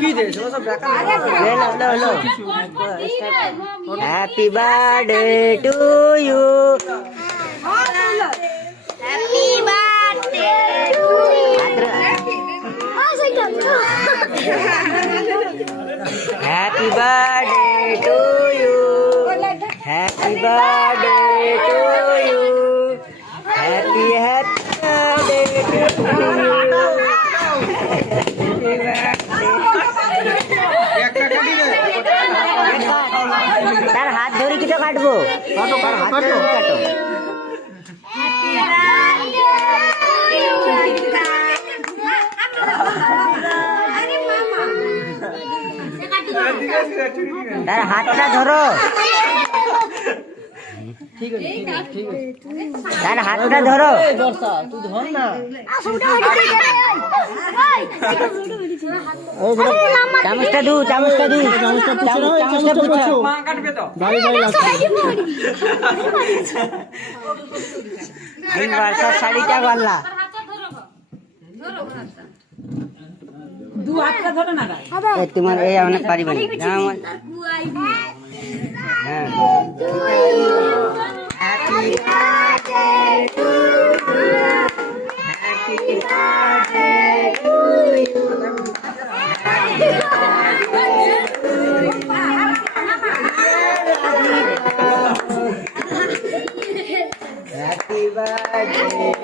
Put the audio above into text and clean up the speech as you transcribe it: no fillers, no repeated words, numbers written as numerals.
Happy birthday to you. Happy birthday to Happy birthday to you. Happy birthday to you. Happy birthday to you. তার হাত ধরে কি তো কাটবো কাটো তার হাতটা ধরো তার হাতটা ধরো চামচটা দু চামচটা সব শাড়িটা গল্লা তোমার এই অনেক পারিবে হ্যাঁ Happy birthday